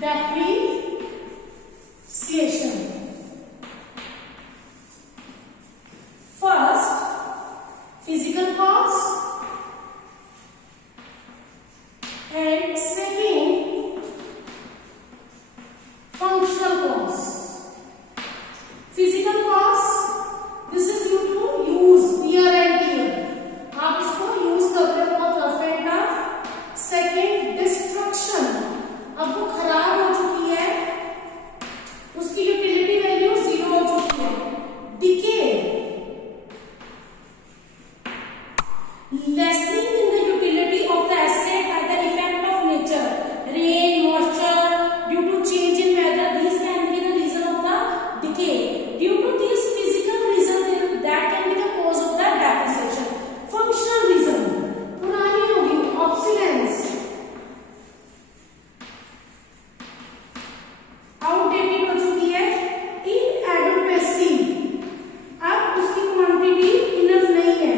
depreciation. First, physical cost, and second, functional cost. Physical cost, this is due to use, wear and tear. आप इसको यूज करते हो बहुत rough and tough. Second, destruction, अब वो खराब हो चुकी है, उसकी यूटिलिटी वैल्यू 0 हो चुकी है. Decay, lessening in the utility of the asset by the effect of nature, rain, moisture, due to change in weather. These can be the reason of the decay. Due to these physical reasons, that can be the cause of the depreciation. Functional reason, पुरानी होगी, obsolescence, outdated हो चुकी है. inadequacy, अब उसकी quantity enough नहीं है.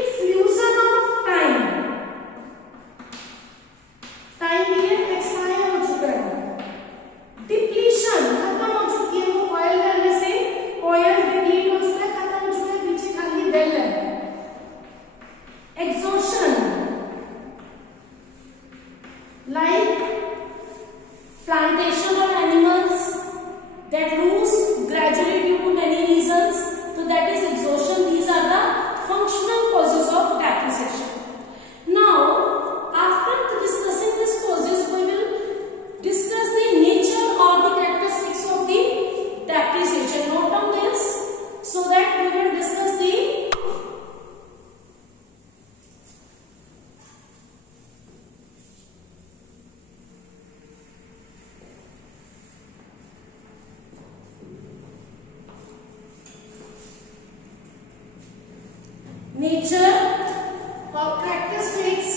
Effusion of time, time period expire हो चुका है. डिप्लीशन, खत्म हो चुकी है, वो ऑयल डालने से ऑयल डिप्लीट हो चुका है, खत्म हो चुका है, पीछे खाली बेल है. Exhaustion, like plantation of animals that lose gradually due to many reasons, so that is exhaustion. These are the functional causes of depreciation. Now, after discussing these causes, we will discuss the nature or the characteristics of the depreciation. Note down this so that we will discuss the nature or characteristics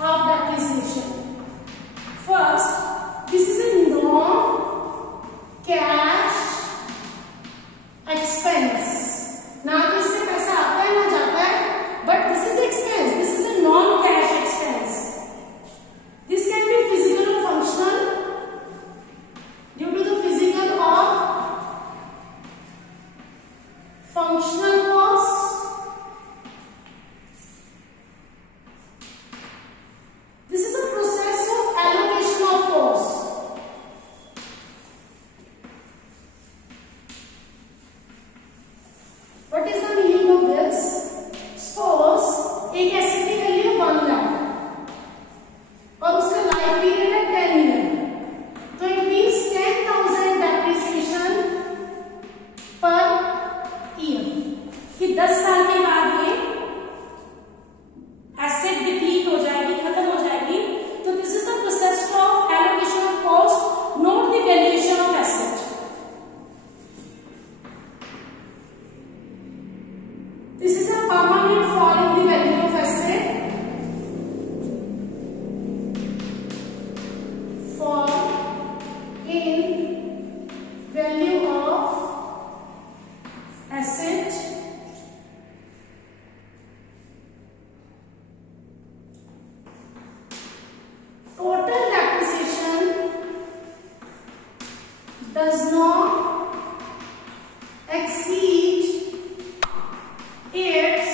of depreciation. First, this is a non-cash expense. ना तो इससे पैसा आता है ना जाता है, but this is expense. This is a non-cash expense. This can be physical or functional due to the physical or functional cost. This is a process of allocation of cost. What is the meaning of this? Suppose एक asset की वैल्यू 1 लाख और उसका life period है 10 ईयर, तो it means 10,000 depreciation per year कि 10 साल के बाद ये एसेट डिप्लीट हो जाएगी, खत्म हो जाएगी. तो this is the process of allocation of cost, not the valuation of asset. This is a permanent fall in the value of asset. Fall in value of asset total depreciation does not exceed its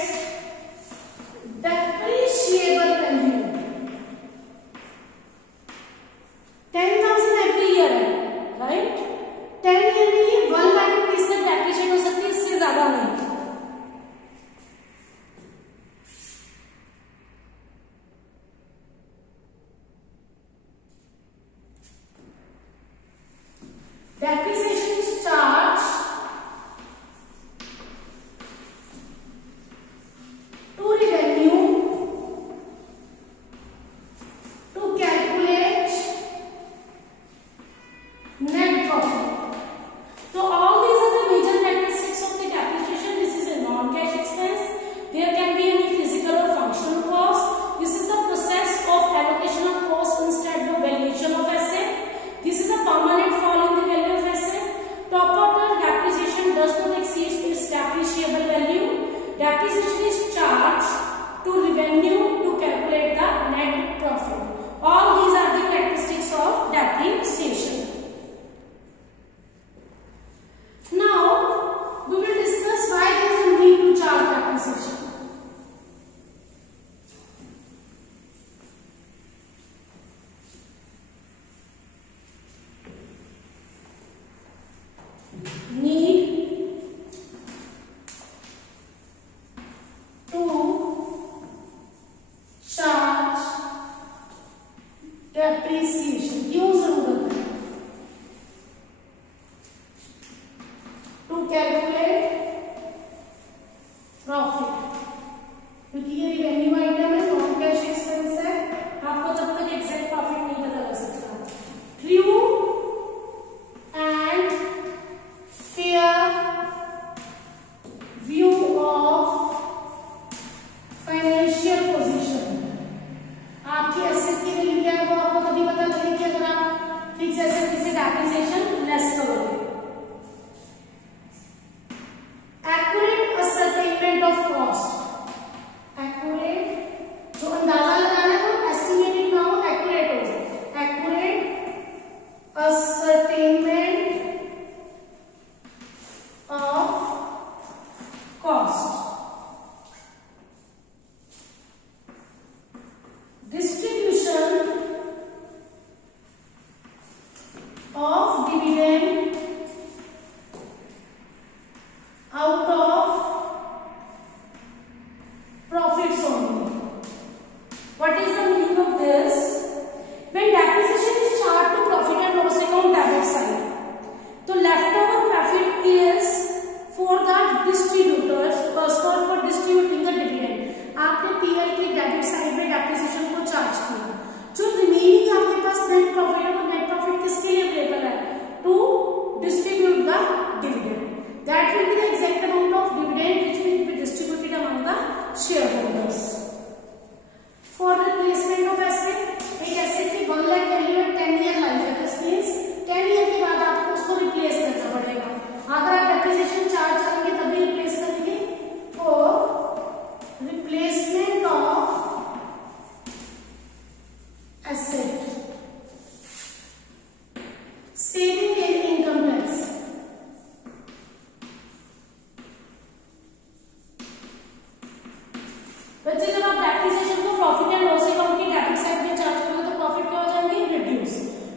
बच्चे जब आप डेप्रिसिएशन को profit and loss account के debit side में चार्ज करोगे तो प्रॉफिट क्या हो जाएंगे? रिड्यूस।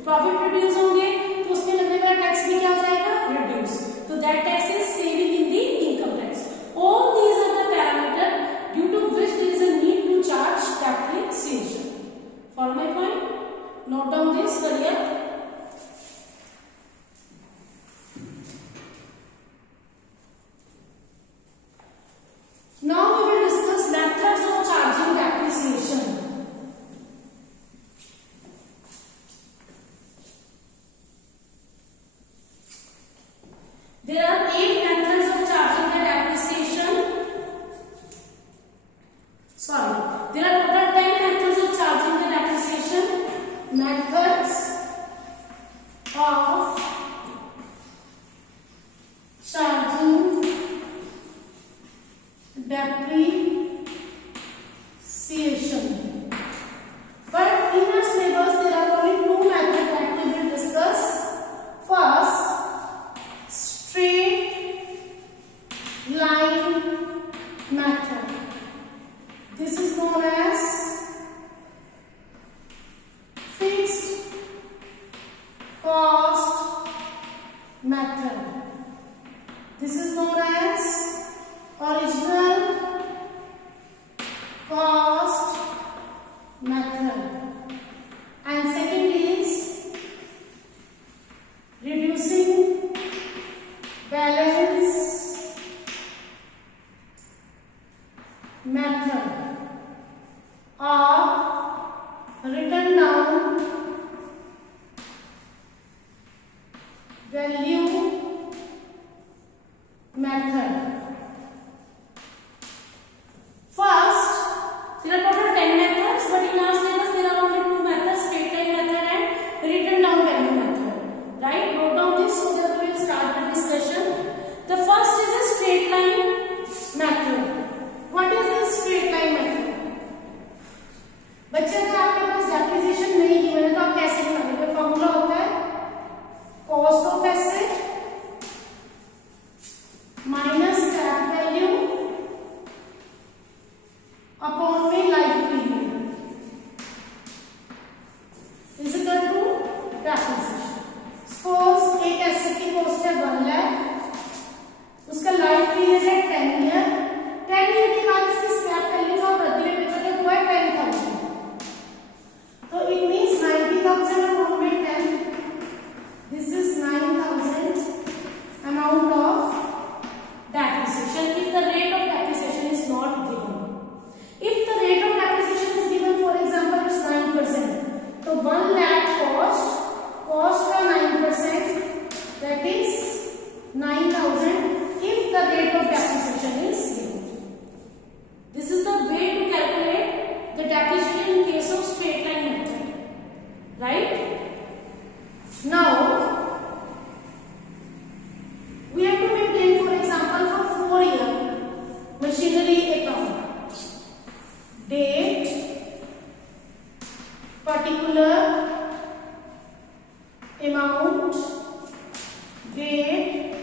प्रॉफिट रिड्यूस होंगे तो उसमें लगने वाला टैक्स भी क्या हो जाएगा? रिड्यूस। तो that tax is saving in the income tax. All these are the parameter due to which there is a need to charge depreciation. Follow my point? Note down this career. Now we will discuss methods of charging depreciation. There are 8 methods of charging the depreciation. Sorry, there are total 10 methods of charging the depreciation. Methods of charging depreciation. But in our syllabus there are only 2 methods that we will discuss. First, straight line method. This is known as fixed cost method. This is known as original cost method, and second is reducing balance method or written down value method. First, there are total 10 methods, but in our syllabus there are only 2 methods, straight line method and written down value method. Right? Note down this so that we will start the discussion. The first is a straight line method. What is this straight line method? बच्चे अगर आपके पास डेप्रिसिएशन नहीं की है तो आप कैसे बनाएंगे? फॉर्मूला होता है cost of asset minus scrap value upon में life period is equal to depreciation. Suppose एक एसेट की कॉस्ट है 1 लाख, उसका लाइफ पीरियड है 10 ईयर। 10 ईयर के बाद इसकी स्क्रैप वैल्यू जो प्रति में बेचोगे वो है 10,000। तो इट मींस 90,000 अपॉन में 10, this is 9,000 amount of depreciation if the rate of depreciation is not given. If the rate of depreciation is given, for example, it's 9%, so 1 lakh cost का 9%, that is 9,000 if the rate of depreciation is given. This is the way to calculate the depreciation in case of straight line method, right? Now we have to maintain, for example, for 4 year machinery account. Date, particular amount, date,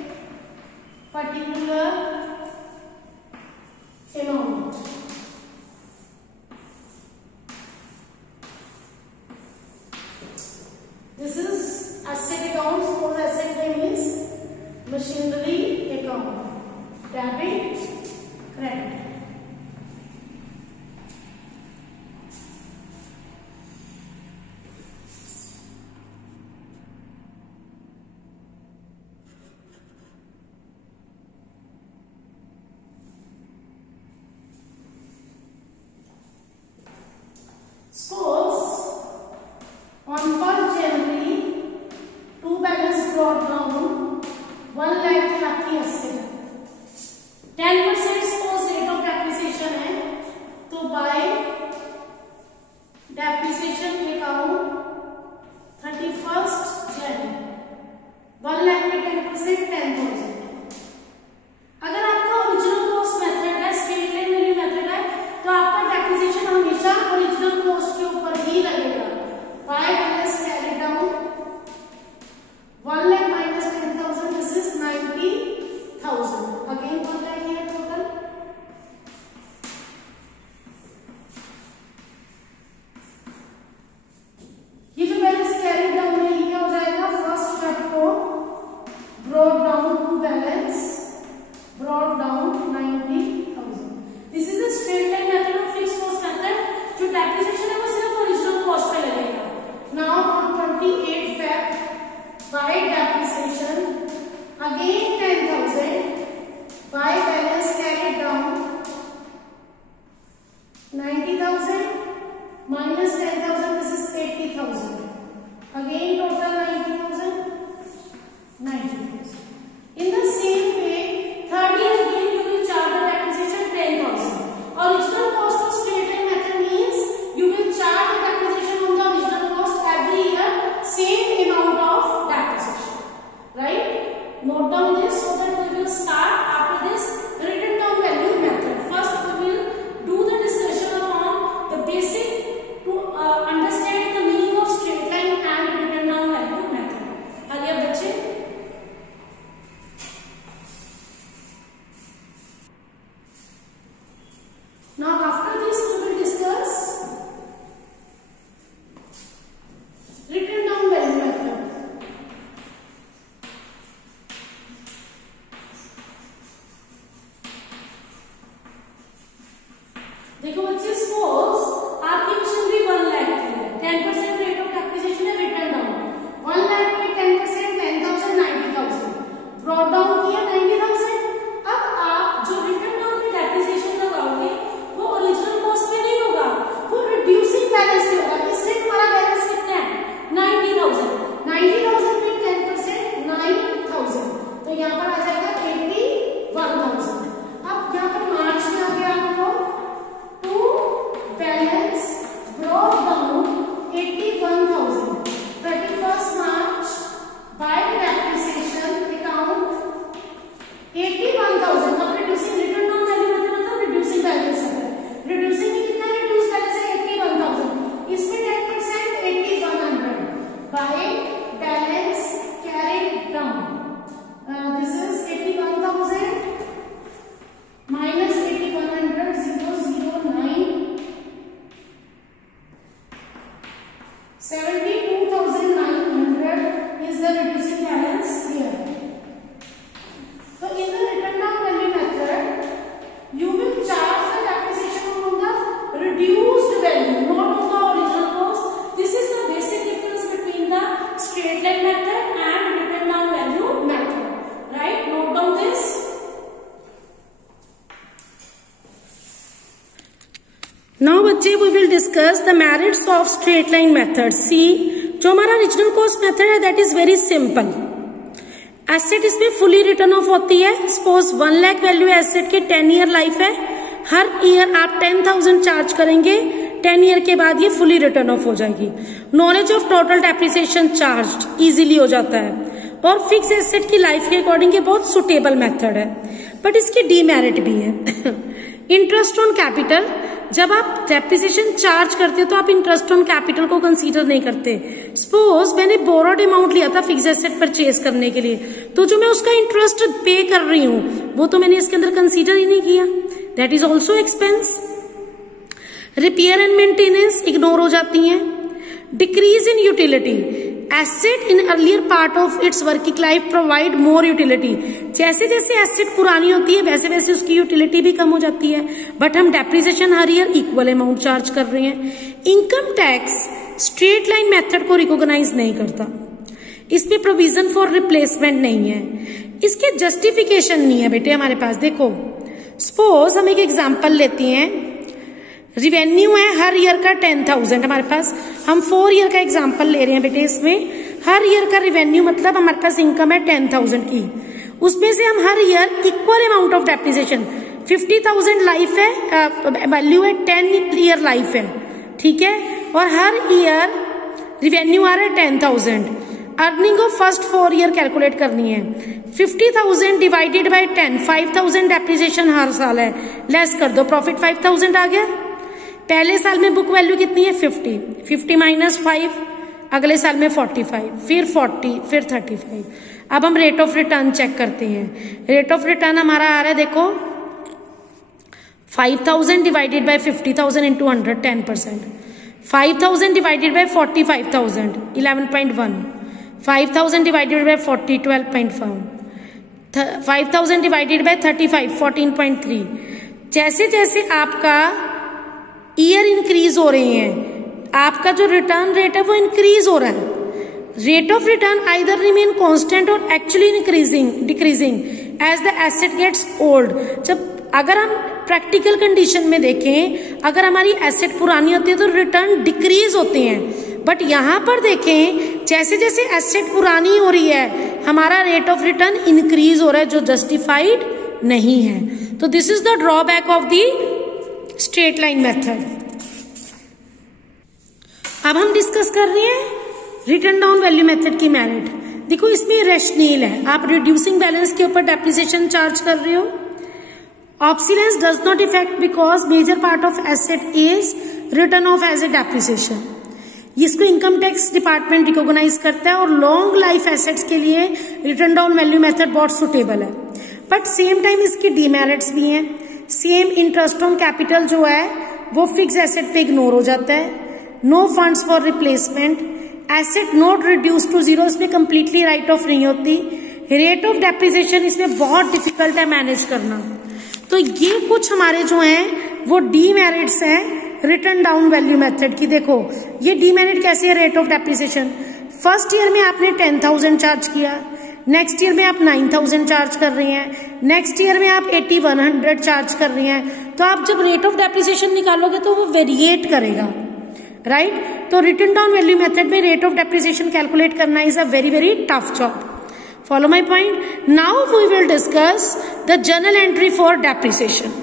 particular amount. This is asset account. Suppose asset name is machinery account. Debit, credit. Now after this we will discuss written down value method. देखो बच्चे, सपोज आपकी मशीनरी 1 लाख की है, 10% rate of depreciation है, return down 1 लाख पे 10% 10,000 90,000 brought down किया 90,000। अब आप जो रिटर्न डाउन पे डेप्रिसिएशन लगाओगे वो ओरिजिनल कॉस्ट पे नहीं होगा, वो रिड्यूसिंग बैलेंस पे होगा। इसलिए हमारा बैलेंस कितना है 90,000 पे 10% 9,000, तो यहाँ पर आ जाएगा 81,000। अब यहाँ पर मार्च में आ गया आपको balance brought down 81,000 31st March by depreciation account 81,000। अब reducing return down value मतलब reducing balance है, reducing में कितना reduce balance है 81,000, इसमें 10% 8,100 by balance carried down, this is 81,000 minus 8,100 009 72,900 is the reducing balance here. So in the return down value method, you will charge the depreciation on the reduced value, not on the original cost. This is the basic difference between the straight line method and return down value method. Right? Note down this. Now बच्चे we will discuss the merits of straight line method. See, जो हमारा original cost method है that is very simple. Asset इसमें fully return off होती है. Suppose 1 lakh value asset के 10 year life है, हर year आप 10,000 चार्ज करेंगे, 10 year के बाद ये fully return off हो जाएगी. Knowledge of total depreciation charged easily हो जाता है और फिक्स एसेट की लाइफ के अकॉर्डिंग ये बहुत सुटेबल मेथड है, बट इसकी डीमेरिट भी है। इंटरेस्ट ऑन कैपिटल, जब आप डेप्रिसिएशन चार्ज करते हो तो आप इंटरेस्ट ऑन कैपिटल को कंसीडर नहीं करते। सपोज मैंने बोरोड अमाउंट लिया था फिक्स एसेट परचेज करने के लिए, तो जो मैं उसका इंटरेस्ट पे कर रही हूँ वो तो मैंने इसके अंदर कंसीडर ही नहीं किया, that is also expense. Repair and maintenance ignore हो जाती है। Decrease in utility, asset in earlier part of its working life provide more utility, जैसे जैसे एसेट पुरानी होती है वैसे वैसे उसकी यूटिलिटी भी कम हो जाती है, बट हम डेप्रिसिएशन हर ईयर इक्वल अमाउंट चार्ज कर रहे हैं। Income tax straight line method को रिकॉग्नाइज नहीं करता, इसमें प्रोविजन फॉर रिप्लेसमेंट नहीं है, इसके जस्टिफिकेशन नहीं है बेटे हमारे पास। देखो सपोज हम एक एग्जाम्पल लेते हैं, रिवेन्यू है हर ईयर का 10,000 हमारे पास, हम 4 ईयर का एग्जांपल ले रहे हैं बेटे। इसमें हर ईयर का रिवेन्यू मतलब हमारे पास इनकम है 10,000 की, उसमें से हम हर year equal amount of depreciation 50,000 life है, वैल्यू है 10 ईयर लाइफ है, ठीक है, और हर ईयर रिवेन्यू आ रहा है 10,000। Earning of first 4 year calculate करनी है, 50,000 डिवाइडेड बाई 10, 5,000 डेप्रिसिएशन हर साल है, लेस कर दो, प्रॉफिट 5,000 आ गया। पहले साल में बुक वैल्यू कितनी है 50, 50 माइनस 5, अगले साल में 45, फिर 40, फिर 35। अब हम रेट ऑफ रिटर्न चेक करते हैं। रेट ऑफ रिटर्न हमारा आ रहा है देखो 5,000 डिवाइडेड बाय 50,000 इंटू 100 10%, 5,000 divided by 45,000 11.1, 5,000 divided by 40 12.5, 5,000 divided by 35 14.3। जैसे जैसे आपका ईयर इंक्रीज हो रहे हैं आपका जो रिटर्न रेट है वो इंक्रीज हो रहा है। Rate of return either remain constant और actually decreasing as the asset gets old. जब अगर हम प्रैक्टिकल कंडीशन में देखें, अगर हमारी एसेट पुरानी होती है तो रिटर्न डिक्रीज होते हैं, बट यहां पर देखें जैसे जैसे एसेट पुरानी हो रही है हमारा रेट ऑफ रिटर्न इंक्रीज हो रहा है, जो जस्टिफाइड नहीं है। तो this is the drawback of the straight line method. अब हम डिस्कस कर रहे हैं रिटर्न डाउन वैल्यू मेथड की मेरिट। देखो इसमें रैशनल है, आप रिड्यूसिंग बैलेंस के ऊपर डेप्रिसिएशन चार्ज कर रहे हो। Obsolescence does not effect because major part of asset is written off as a depreciation. इसको इनकम टैक्स डिपार्टमेंट रिकॉग्नाइज करता है और लॉन्ग लाइफ एसेट्स के लिए रिटर्न डाउन वैल्यू मेथड बहुत सुटेबल है, बट सेम टाइम इसकी डीमेरिट्स भी हैं। सेम इंटरेस्ट ऑन कैपिटल जो है वो फिक्स एसेट पे इग्नोर हो जाता है, no funds for replacement, asset not reduce to zero, इसमें कंप्लीटली राइट ऑफ नहीं होती, रेट ऑफ डेप्रिसिएशन इसमें बहुत डिफिकल्ट है मैनेज करना। तो ये कुछ हमारे जो हैं वो डीमेरिट्स हैं रिटर्न डाउन वैल्यू मेथड की। देखो ये डीमेरिट कैसे है rate of depreciation, first year में आपने 10,000 चार्ज किया, नेक्स्ट ईयर में आप 9,000 चार्ज कर रही हैं, नेक्स्ट ईयर में आप 8,100 चार्ज कर रही हैं, तो आप जब रेट ऑफ डेप्रिसिएशन निकालोगे तो वो वेरिएट करेगा, राइट। तो रिटर्न डाउन वैल्यू मेथड में रेट ऑफ डेप्रिसिएशन कैलकुलेट करना is a very very tough job. Follow my point. Now we will discuss the journal entry for depreciation.